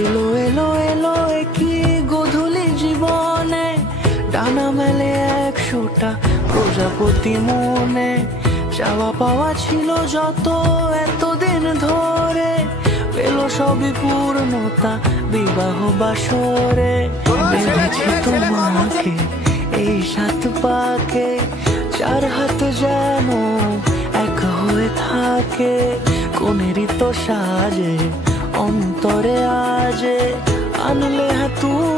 এলো এলো এলো কি গধূলি জীবনে, ডানা মেলে 100টা প্রজাপতি মনে। চাওয়া পাওয়া ছিল যত এতদিন ধরে, পেল সবই পূর্ণতা বিবাহ বাসরে। বেঁধেছি তোমাকে এই 7 পাকে, 4 হাত যেন এক হয়ে থাকে। কোনেরই তো সাজে অন্তরে আজে আনলে হ্যাঁ তুমি